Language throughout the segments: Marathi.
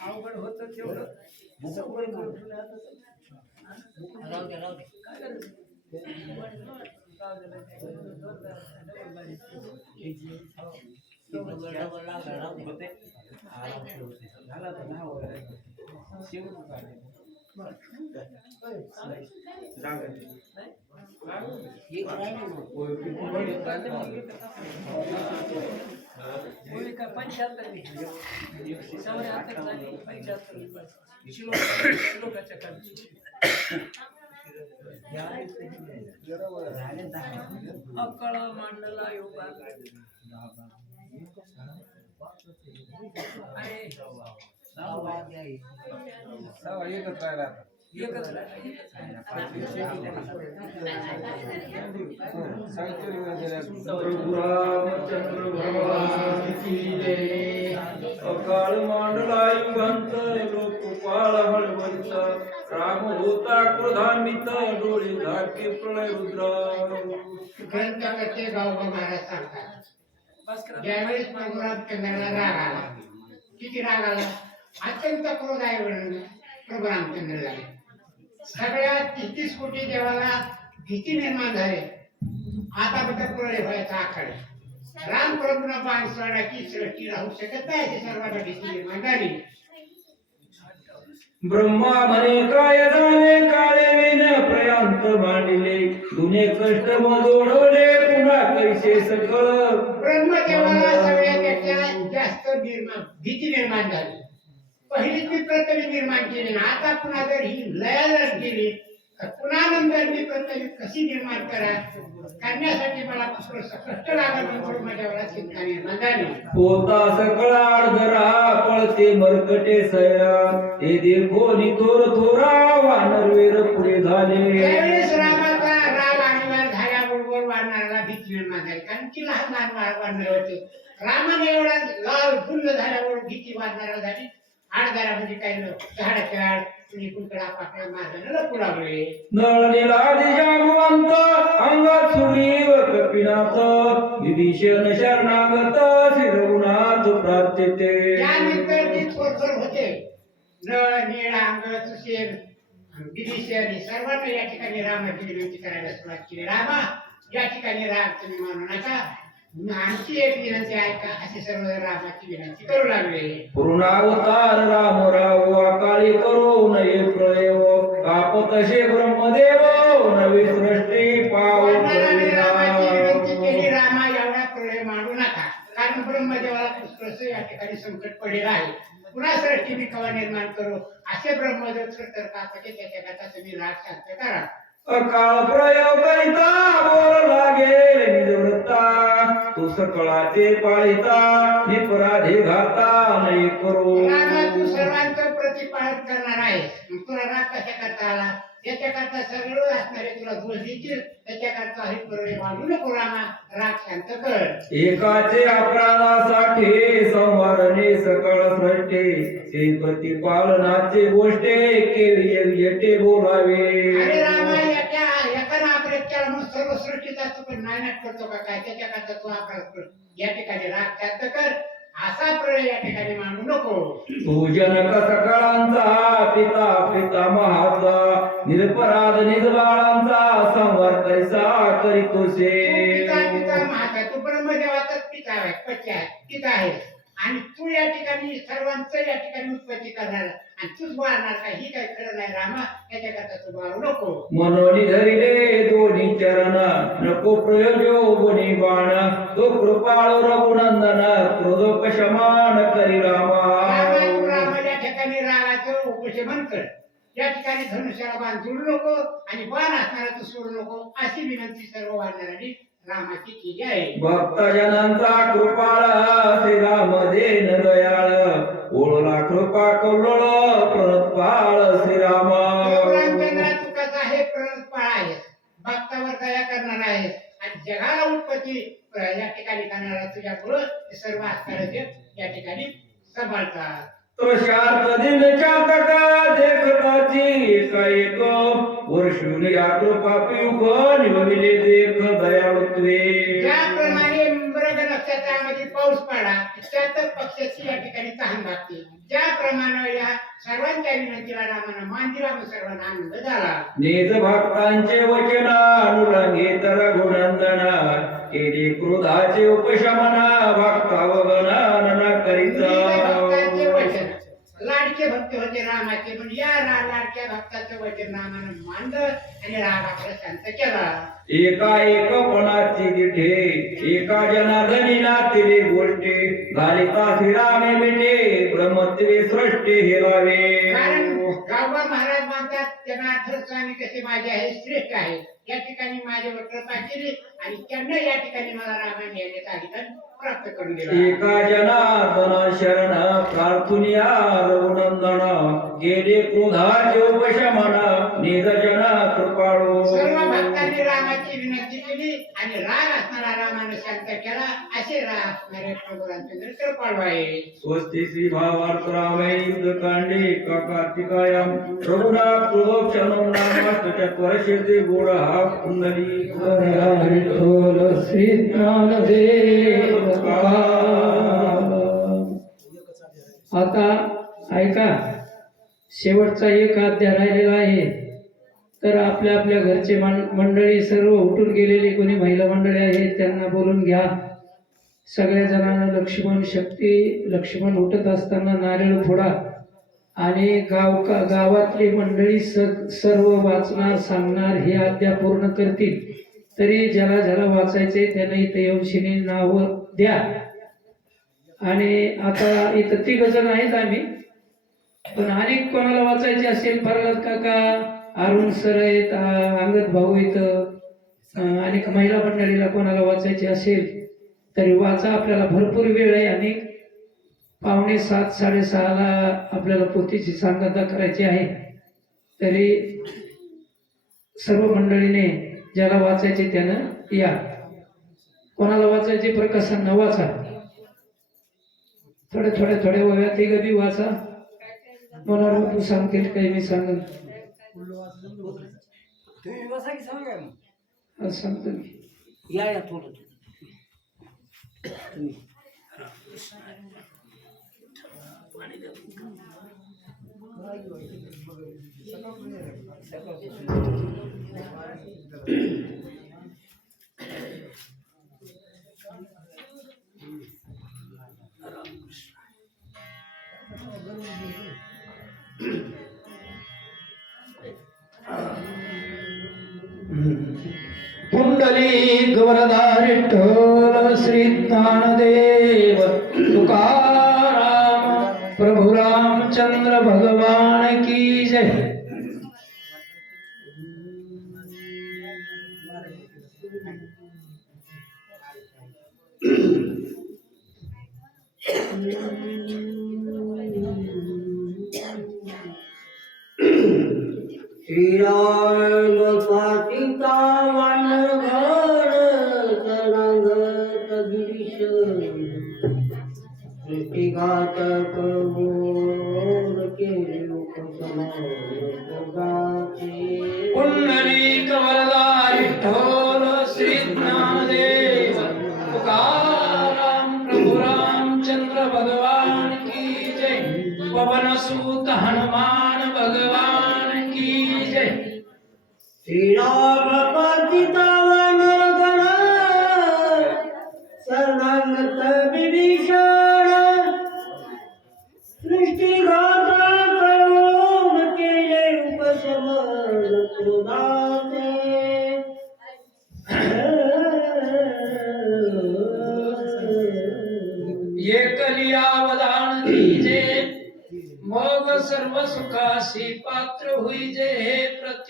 अवघड होत तेवढं. राहू दे राहू दे काय करायचं? झाला तर दहा वगैरे शिवून पंच्याहत्तर पंच्याहत्तर अकळ मांडला योगा आणि सहा एकच राहिला आता. एकच रामचंद्र भगवान की जय मांडला हळवंत राम होता क्रोधान्वित डोळे धाके प्रलय रुद्र ग्रंथाचे महाराज सांगतात ज्यावेळेस प्रभू राग आला किती राग आला अत्यंत क्रोध आहे वर्णन प्रभू रामचंद्र झाले सगळ्या तेहतीस कोटी देवाला भीती निर्माण झाली. आता बघा प्रलय व्हायचा आखाडे. राम प्रभूनं बाण सोडा की सृष्टी राहू शकत नाही अशी सर्वांना भीती निर्माण झाली. ब्रह्मा म्हणे काय झाले काळे विन प्रयांत मांडिले. दुने कष्ट मजोडले पुन्हा कैसे सकळ? ब्रह्मदेवाला सगळ्यापेक्षा जास्त निर्माण भीती निर्माण झाली. पहिली मी प्रथमी निर्माण केली ना आता पुन्हा जर ही लयालच गेली तर पुन्हा नंतर मी प्रथमी कशी निर्माण करा करण्यासाठी मला थोडस कष्ट लागत म्हणून माझ्यावर चिंता निर्माण झाली होता सकळा अर्धरा पळते मरकटे सया. हे देखो नितोर थोरा वानरवीर पुढे झाले. त्यावेळेस रामाचा राग आणीवर झाल्याबरोबर वानराला भीती निर्माण झाली कारण ती लहान लहान वा- वानरं होते. रामाने एवढा लाल फुल्ल झाल्याबरोबर भीती वानराला झाली. आडदारामध्ये काही लोक झाडाच्या आड कुंकडा आपापल्या मार्गाने लपू लागले नळनीला जामवंत अंगात सुग्रीव कपिनाथ. विभीषण शरणागत शिरवनाथ प्रार्थ्यते त्यानंतर जे थोरथोर होते. नळ नीळ अंग सुशेर विभीषण सर्वांना या ठिकाणी रामाची विनंती करायला सुरुवात केली. रामा या ठिकाणी राग तुम्ही मानू नका. आमची एक विनंती ऐका असे सर्व रामाची विनंती करू लागले. पूर्णावतार राम राव अकाळी करो नये प्रयोग. कापतसे ब्रह्मदेव नवे सृष्टी पाव वानराने रामाची विनंती केली रामा एवढा प्रलय मांडू नका. कारण ब्रह्मदेवाला या ठिकाणी संकट पडेल आहे. पुन्हा सृष्टी मी कवा निर्माण करू? असे ब्रह्मदेव त्याच्या तुम्ही राग शांत करा. अकाळ प्रयोग करिता बोल सकळाचे पाळिता निपराधे घाता नाही करो. तू सर्वांचं प्रतिपालन करणार आहेस. मग तुला राग कशा करता आला? त्याच्याकरता सगळं असणारे तुला दोष देतील. त्याच्याकरता हे प्रलय मांडू नको रामा. राग शांत कर. एकाचे अपराधासाठी संवारणे सकळ सृष्टे. ते प्रतिपालनाचे गोष्टे केविय विजटे बोलावे. नायनाट करतो का? काय त्याच्याकरता तू अपराध कर. या ठिकाणी राग शांत कर. असा प्रलय या ठिकाणी मांडू नको. तू जनक सकळांचा पिता पिता महाचा निरपराध निजबाळांचा संवार कैसा करीतोसे पिता पिता महाता तू ब्रह्मदेवाचाच पिता आहे पती आहे पिता आहे. आणि तू या ठिकाणी सर्वांचं या ठिकाणी उत्पत्ती करणार. आणि तूच मारणार का? ही काय खरं नाही रामा. त्याच्याकरता तू मारू नको. मनोनी धरिले दोन्ही चरण. नको प्रयोजो गुणी बाण. तो कृपाळ रघुनंदन क्रोधोपशमान करी रामा. रामा तू रामा या ठिकाणी रागाचं उपशमन कर. या ठिकाणी धनुष्याला बाण जोडू नको आणि बाण असणारा तू सोडू नको अशी विनंती सर्व वाढणाऱ्यांनी रामाची केली आहे. भक्तजनांचा कृपाळ श्रीराम देन दयाळ. ओळला कृपा कल्लोळ प्रणतपाळ श्रीराम. रामचंद्रा तू कसा आहे प्रणतपाळ भक्तावर दया करणार आहेस आणि जगाला उत्पत्ती या ठिकाणी करणारा तुझ्यापुढं हे सर्व जग या ठिकाणी सांभाळतात. वर्षून देख दयाळुत्वे. ज्याप्रमाणे मृग नक्षत्र यामध्ये पाऊस पडला त्यातच पक्षाची या ठिकाणी तहान लागते. ज्याप्रमाणे या सर्वांच्या विनंतीला रामानं सर्वांना आनंद झाला. निज भक्तांचे वचन अनुलंघे तर गुणंदना. केली क्रोधाचे उपशमना भक्तावगना करीत. लाडके भक्त होते रामाचे पण. या रा- लाडक्या भक्ताचं वचन रामानं मानलं आणि राम आपला शांत केला. एका एकपणाची दिठे एका जनार्दनी नातिले गोष्टी घालिता श्रीरामे मिटे ब्रह्मत्वे सृष्टी हेरावे. कारण गावबा महाराज म्हणतात जनार्दन स्वामी कसे माझे आहे श्रेष्ठ आहे. या ठिकाणी माझ्यावर कृपा केली आणि त्यांना या ठिकाणी मला रामायण येण्याचा अधिकार प्राप्त करून दिला. एका जनार्दन शरण प्रार्थुनिया गेले क्रोधाचे उपशमन निज जन कृपाळू. सर्व भक्तांनी रामाची विनंती केली आणि राग असणारा रामानं शांत केला. असे राग असणारे प्रभू रामचंद्र कृपाळू आहे स्वस्ति श्री भावार्थ रामायण कांडे का कार्तिकायाम रघुनाथ प्रदोक्षणम नामास्त हा कुंडली ज्ञानदेव आता ऐका शेवटचा एक अध्याय राहिलेला आहे. तर आपल्या आपल्या घरचे मंडळी सर्व उठून गेलेली कोणी महिला मंडळी आहेत त्यांना बोलून घ्या. सगळ्या जणांना लक्ष्मण शक्ती लक्ष्मण उठत असताना नारळ फोडा. आणि गाव का गावातली मंडळी स सर्व वाचणार सांगणार हे अध्याय पूर्ण करतील. तरी ज्याला ज्याला वाचायचे त्यांना इथं येऊन नाव द्या. आणि आता इथं तिघ जण आहेत आम्ही. पण अनेक कोणाला वाचायचे असेल प्रल्हाद काका अरुण सर आहेत अंगत अंगद भाऊ इथं अनेक महिला मंडळीला कोणाला वाचायची असेल तरी वाचा आपल्याला भरपूर वेळ आहे. आणि पावणे सात साडेसहाला आपल्याला पोथीची सांगता करायची आहे. तरी सर्व मंडळीने ज्याला वाचायचे त्यानं या. कोणाला वाचायचे प्रकाशन वाचा. थोड्या थोड्या थोड्या वयात ते बी वाचा. तू सांगतील काही मी तुम्ही बसा की सांगा मग. आज सांगतो मी या या थोडं तुम्ही गवरदार विठ्ठल श्री ज्ञानदेव तुकाराम प्रभु रामचंद्र भगवान की जय। श्रीराम सूत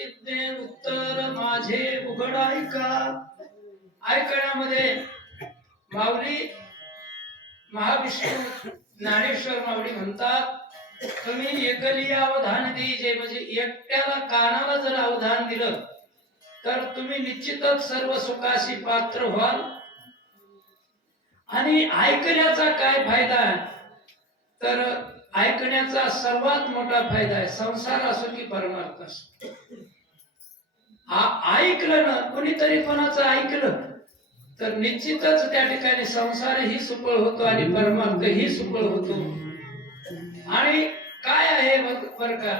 हे उत्तर माझे उघड ऐका. ऐकण्यामध्ये माऊली महाविष्णू ज्ञानेश्वर माऊली म्हणतात तुम्ही एकली अवधान जे म्हणजे एकट्याला कानाला जर अवधान दिलं तर तुम्ही निश्चितच सर्व सुखाशी पात्र व्हाल. आणि ऐकण्याचा काय फायदा तर ऐकण्याचा सर्वात मोठा फायदा आहे. संसार असो की परमार्थ असो. ऐकलं ना कोणीतरी कोणाचं ऐकलं तर निश्चितच त्या ठिकाणी संसार ही सुफळ होतो आणि परमार्थही सुफळ होतो. आणि काय आहे बर का?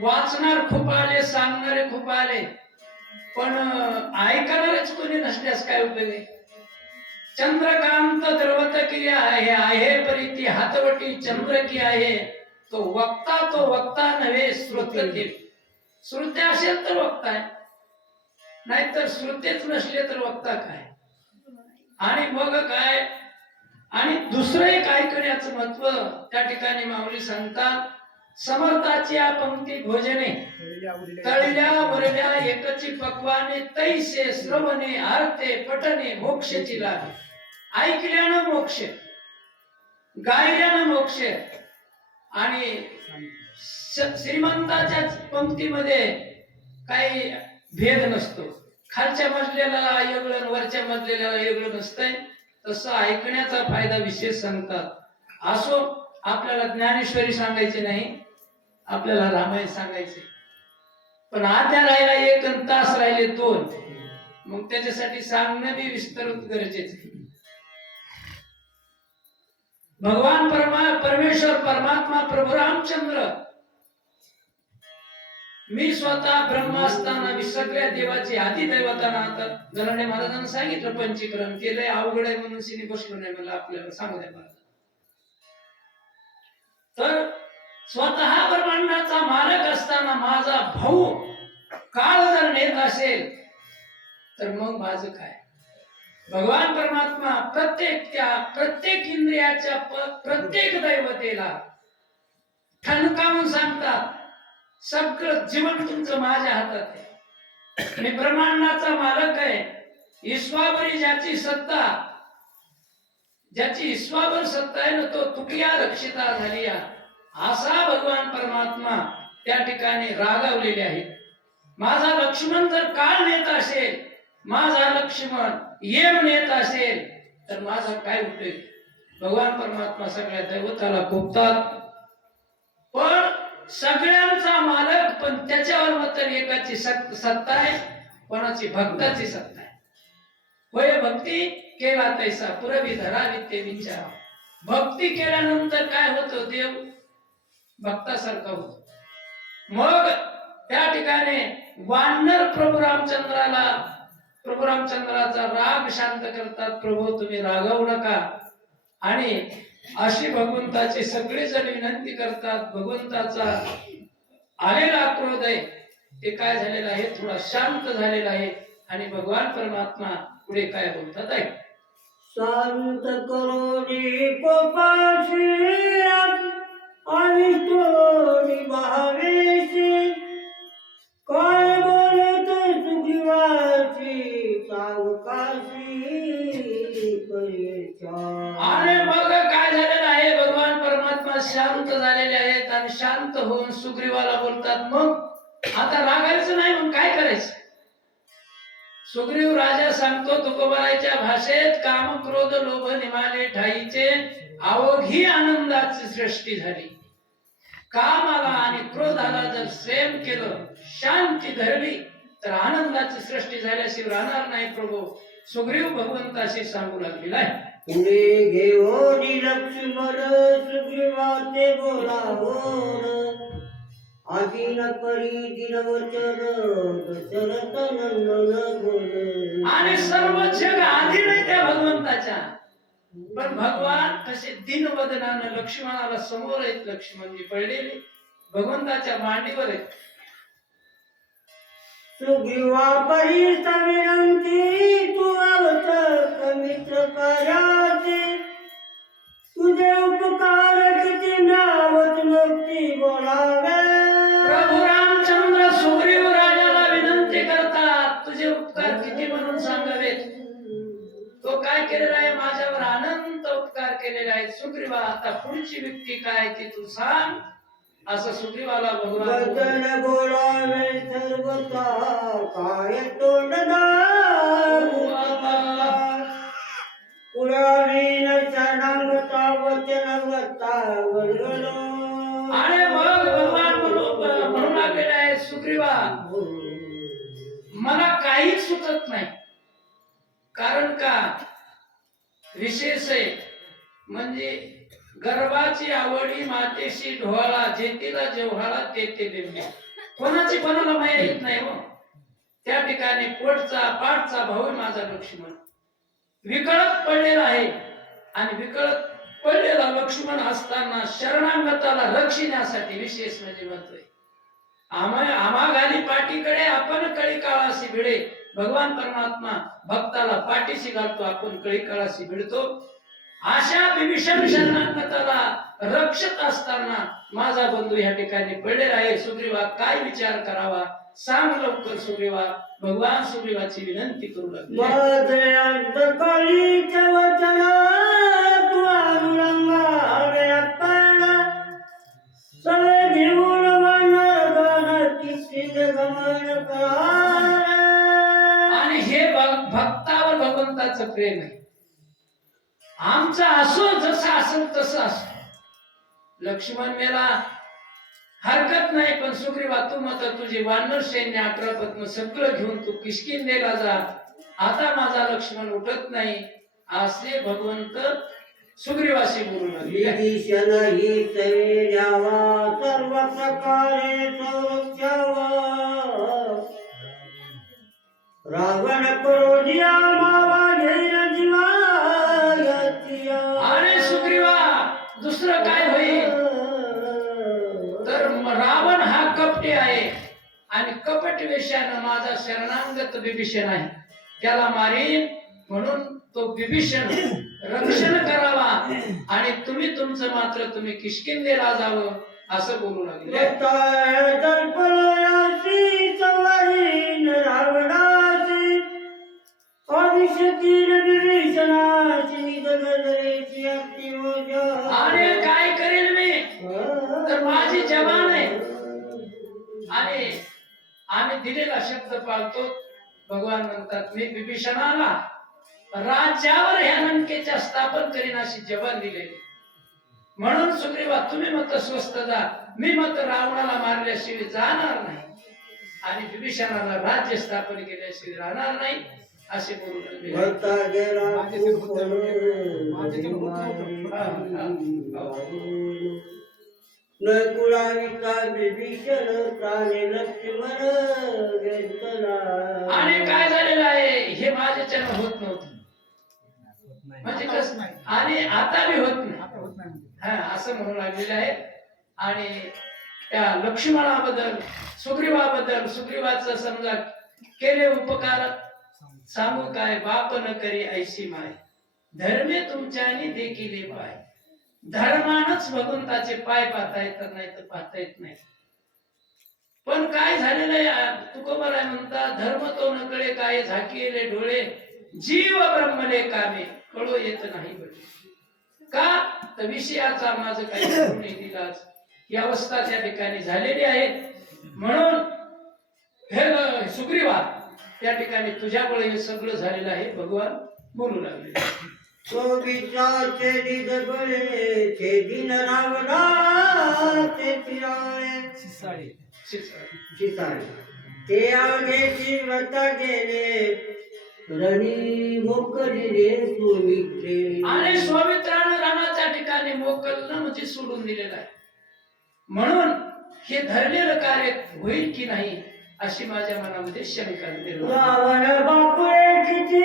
वाचणार खूप आले सांगणारे खूप आले पण ऐकणारच कोणी नसल्यास काय उपयोग आहे? चंद्रकांत द्रवत की आहे आहे परी ती हातवटी चंद्र की आहे तो वक्ता तो वक्ता नव्हे श्रुत की. श्रुत्या असेल तर वक्ता आहे. नाहीतर श्रुतेच नसले तर वक्ता काय? आणि मग काय? आणि दुसरं एक ऐकण्याचं महत्त्व? त्या ठिकाणी माऊली सांगतात समर्थाची या पंक्ती भोजने तळल्या वरल्या एकची पक्वाने तैसे श्रवणे आरते पठने मोक्षची लाभ ऐकल्यानं मोक्ष गायल्यानं मोक्ष आणि श- श्रीमंताच्या पंक्तीमध्ये काही भेद नसतो. खालच्या मजल्याला एवढं वरच्या मजल्याला वेगळं नसतंय. तसं ऐकण्याचा फायदा विशेष सांगतात. असो आपल्याला ज्ञानेश्वरी सांगायची नाही आपल्याला रामायण सांगायचे. पण आद्या राहिला एक तास राहिले दोन. मग त्याच्यासाठी सांगणं बी विस्तृत गरजेचे भगवान परमा परमेश्वर परमात्मा प्रभू रामचंद्र. मी स्वतः ब्रह्म असताना मी सगळ्या देवाची आधी दैवताना आता गलांडे महाराजांना सांगितलं पंचीकरण केलंय अवघड आहे म्हणून सिनी बसलो नाही मला आपल्याला सांगू द्या महाराज. तर स्वतः ब्रह्मांडाचा मालक असताना माझा भाऊ काळ जर नेत असेल तर मग माझं काय? भगवान परमात्मा प्रत्येक त्या प्रत्येक इंद्रियाच्या प्रत्येक दैवतेला ठणकावून सांगतात सगळं जीवन तुमचं माझ्या हातात आहे. मी ब्रह्मांडाचा मालक आहे. ईश्वावरी ज्याची सत्ता ज्याची ईश्वावर सत्ता आहे ना तो तुकिया रक्षिता झाली असा भगवान परमात्मा त्या ठिकाणी रागावलेले आहेत. माझा लक्ष्मण जर काळ नेत असेल माझा लक्ष्मण येम नेत असेल तर माझा काय उपयोग भगवान परमात्मा सगळ्या दैवताला खोपतात पण सगळ्यांचा मालक पण त्याच्यावर मात्र एकाची सत्ता आहे कोणाची भक्ताची सत्ता आहे. होय भक्ती केला तैसा पुरवी धरावी ते विचार. भक्ती केल्यानंतर काय होतं देव? भक्तासारखा होतो. मग त्या ठिकाणी वानर प्रभू रामचंद्राला प्रभू रामचंद्राचा राग शांत करतात. प्रभू तुम्ही रागवू नका. आणि अशी भगवंताची सगळेजण विनंती करतात. भगवंताचा आलेला क्रोध आहे ते काय झालेलं आहे? थोडा शांत झालेला आहे. आणि भगवान परमात्मा पुढे काय बोलतात आहे? शांत करोनी कोपाशी आणि तोडी भावेशी काय बोलत सुग्रीवाची? आणि मग काय झालेलं आहे. भगवान परमात्मा शांत झालेले आहेत आणि शांत होऊन सुग्रीवाला बोलतात मग आता रागायचं नाही मग काय करायचं? सुग्रीव राजा सांगतो तुकोबरायच्या भाषेत काम क्रोध लोभ निमाले ठाईचे अवघी आनंदाची सृष्टी झाली. कामाला आणि क्रोधाला जर सेम केलं शांती धरली तर आनंदाची सृष्टी झाल्याशिवाय राहणार नाही प्रभू. सुग्रीव भगवंताशी सांगू लागलेला आहे. पुढे घेऊन लक्ष्मण सुग्रीवाचे बोलावून. आधी न परी दिन वचन दशरथ नंदन बोल आणि सर्व जग आधी नाही त्या भगवंताच्या. पण भगवान कसे दिन वदनानं लक्ष्मणाला समोर आहेत. लक्ष्मणजी पडलेले भगवंताच्या मांडीवर आहेत. सुग्रीवा परी विनंती तू अवसर मित्र कराचे. तुझे उपकार किती नावत नुकती बोलावे. प्रभू रामचंद्र सुग्रीव राजाला विनंती करतात तुझे उपकार किती म्हणून सांगावेत? तो काय केलेला आहे? माझ्यावर अनंत उपकार केलेला आहे. सुग्रीवा आता पुढची व्यक्ती काय ती तू सांग. असं सुग्रीवाला भगवान बोलावे सर्वता काय तोंड चरणांगता आणि मग भगवान म्हणू म्हणू लागलेला आहे सुग्रीवा. मला काहीच सुचत नाही. कारण का? विशेष आहे. म्हणजे गर्भाची आवडी मातेशी ढोळा जेतीला जेव्हाला ते ते कोणाची कोणाला माया येत नाही हो. त्या ठिकाणी पोटचा पाठचा भाऊ माझा लक्ष्मण. विकळत पडलेला आहे आणि विकळत पडलेला लक्ष्मण असताना शरणांगताला रक्षिण्यासाठी विशेष म्हणजे म्हणतोय आम्हा आम्हा पाठीकडे आपण कळी काळाशी भिडे. भगवान परमात्मा भक्ताला पाठीशी घालतो आपण कळी काळाशी भिडतो. अशा विभीषण रक्षक रक्षत असताना माझा बंधू या ठिकाणी पडलेला आहे. सुग्रीवा काय विचार करावा? सांग लवकर सुग्रीवा. भगवान सुग्रीवाची विनंती करू लागले. आणि हे भग- भक्तावर भगवंताचं प्रेम आहे. आमचं असो जसं असेल तसं असो. लक्ष्मण मेला हरकत नाही पण सुग्रीवा तू मत तुझी वानर सैन्य अकरा पद्म सगळं घेऊन तू किशकिंदेला जा आता माझा लक्ष्मण उठत नाही. असे भगवंत सुग्रीवाशी बोलू लागले. सर्व प्रकारे रावण क्रोधिया मावा दुसरं काय होईल? तर रावण हा कपटी आहे आणि कपट वेशानं माझा शरणांगत विभीषण आहे. त्याला मारीन म्हणून तो विभीषण रक्षण करावा आणि तुम्ही तुमचं मात्र तुम्ही किशकिंदेला जावं असं बोलू लागले. अभिषेकीन विभीषणाची निगदरेची अति मोजा अरे काय करेल मी? तर माझी जवान आहे. आणि आम्ही दिलेला शब्द पाळतो. भगवान म्हणतात मी विभीषणाला राज्यावर ह्या लंकेच्या स्थापन करीन अशी जवान दिलेली. म्हणून सुग्रीवा तुम्ही मत स्वस्त जा. मी मत रावणाला मारल्याशिवाय जाणार नाही. आणि विभीषणाला राज्य स्थापन केल्याशिवाय राहणार नाही. असे गेला माझे माझे नकुलाविता विभीषण प्राणी लक्ष्मण आणि काय झालेलं आहे? हे माझ्याच्यानं होत नव्हतं. म्हणजे कस? आणि आता बी होत नाही. नाही. हा असं म्हणू लागलेलं आहे. आणि त्या लक्ष्मणाबद्दल सुग्रीवाबद्दल सुग्रीवाचं समजा केले उपकार सांगू काय बाप न करी ऐशी माय. धर्मे तुमच्यानी देखील पाय. धर्मानच भगवंताचे पाय पाहता येतात नाही तर पाहता येत नाही. पण काय झालेलं आहे? तुकोबर म्हणता धर्म तो न कळे काय झाकीले डोळे जीव ब्रह्मले कामे कळो येत नाही का? तर विषयाचा माझं काही दिलाच ही अवस्था त्या ठिकाणी झालेली आहे. म्हणून हे सुग्रीवा त्या ठिकाणी तुझ्यामुळे हे सगळं झालेलं आहे. भगवान बोलू लागले. तो आगेची व्रत गेले. रणी सुमित्रे. आणि स्वामित्रानं रामाच्या ठिकाणी मोकलणं म्हणजे सोडून दिलेलं आहे. म्हणून हे धरलेलं कार्य होईल की नाही अशी माझ्या मनामध्ये शंका निर्माण बापुरे किती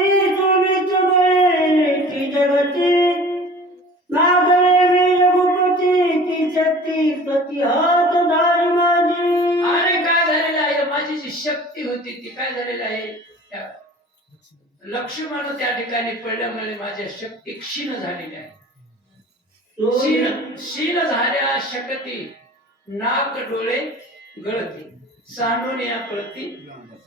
ती जगती. नागरे वीर गुपती ती शक्ती प्रति हात धारी माझी. आणि काय झालेलं आहे? माझी जी शक्ती होती ती काय झालेली आहे? लक्ष्मण त्या ठिकाणी पडल्यामुळे माझ्या शक्ती क्षीण झालेली आहे क्षीण क्षीण झाल्या शक्ती नाक डोळे गळती. सांडून या प्रती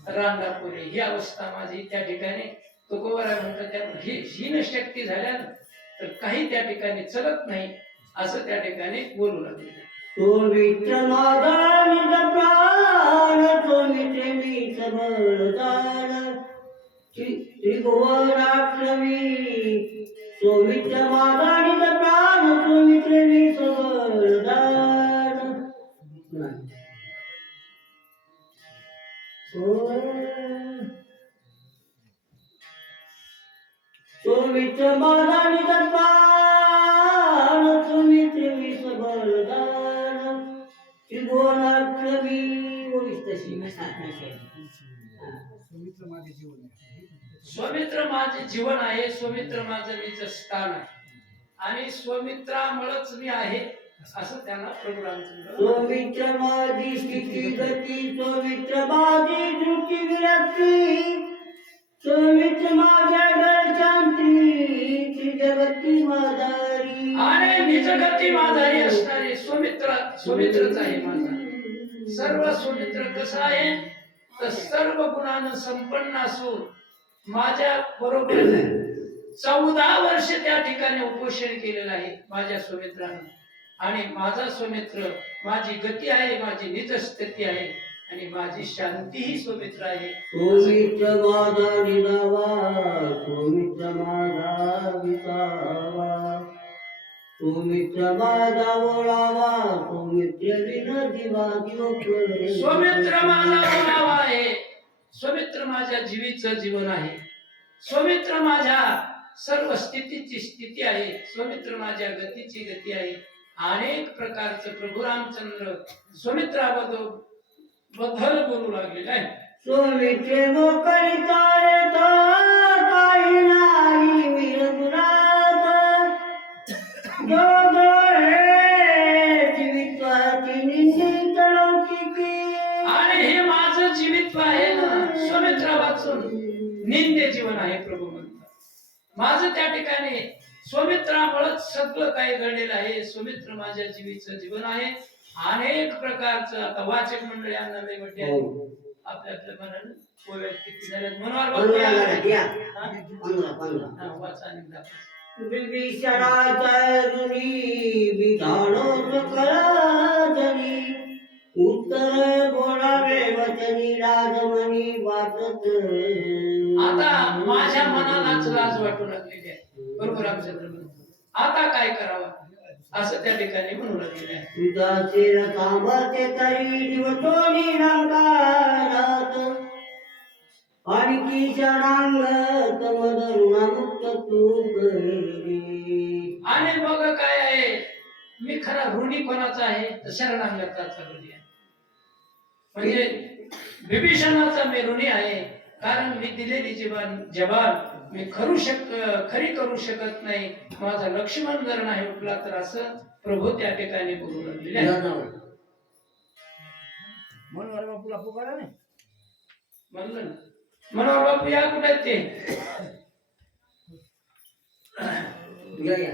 रांगापुरे. ही अवस्था माझी त्या ठिकाणी तुकोबर म्हणतात त्या ही हीन शक्ती झाल्या तर काही त्या ठिकाणी चलत नाही असं त्या ठिकाणी बोलू लागले. तो मित्र माझा प्राण तो मित्र मी सबळदान त्रिभुवनाक्रमी तो विठ्ठल माझा प्राण तो मित्र मी सबळदान चोवीस मानान बरदान तशी स्वमित्र माझे जीवन आहे. स्वमित्र माझं मीच स्थान आहे. आणि स्वमित्रामुळेच मी आहे. असं त्यांना सौमित्र माझी स्थिती गती सौमित्र माझी दृष्टी विरक्ती सौमित्र माझ्या घरच्यांची जगती माझारी आणि निजगती असणारे स्वमित्र स्वमित्रच आहे माझा. सर्व स्वमित्र कसं आहे? तर सर्व गुणानं संपन्न असून माझ्या बरोबर चौदा वर्ष त्या ठिकाणी उपोषण केलेलं आहे माझ्या स्वमित्रानं आणि माझा स्वमित्र माझी गती आहे माझी निजस्थिती आहे आणि माझी शांती ही स्वमित्र आहे. सौमित्र सौमित्र माझा सौमित्र ओळावा सौमित्र स्वमित्र आहे. स्वमित्र माझ्या जीवीचं जीवन आहे. स्वमित्र माझ्या सर्व स्थितीची स्थिती आहे. स्वमित्र माझ्या गतीची गती आहे. अनेक प्रकारचं प्रभू रामचंद्र स्वमित्राबद्दल बद्दल बोलू लागलेलं आहे सौमित्र मोकळीचा येतो काही नाही जीवित्व आहे ना स्वमित्रा वाचून. निंदे जीवन आहे प्रभू म्हणतात. माझं त्या ठिकाणी स्वमित्रामुळेच सगळं काही घडलेलं आहे स्वमित्र माझ्या जीवीचं जीवन आहे अनेक प्रकारचं आता वाचक मंडळी अन्नमय म्हटले आहे. आपल्या आपल्या मनानं पोव्यात किती झाल्यात मनोहर बाबू. हा? हा, वाचा आणि दाखवा. विभीषणाचा रुणी विधानो सकळाचनी उत्तर बोलावे वचनी राजमणी वाचत आता माझ्या मनालाच लाज वाटू लागलेली आहे बरोबर म्हणतो. आता काय करावं? असं त्या ठिकाणी म्हणू लागलेले आहे तुझाचे सामर्थ्य तरी दिवसोनी रंगारात आणि की शरांगत मदरुणामुक्त तू करी आणि मग काय आहे? मी खरा ऋणी कोणाचा आहे? तर शरणांगताचा ऋणी आहे. म्हणजे विभीषणाचा मी ऋणी आहे. कारण मी दिलेली जीवन जबान मी खरू शक खरी करू शकत नाही. माझा लक्ष्मण जर नाही उठला तर असं प्रभू त्या ठिकाणी बोलू लागलेले आहे म्हणलं ना. बापू या कुठे ते? या या.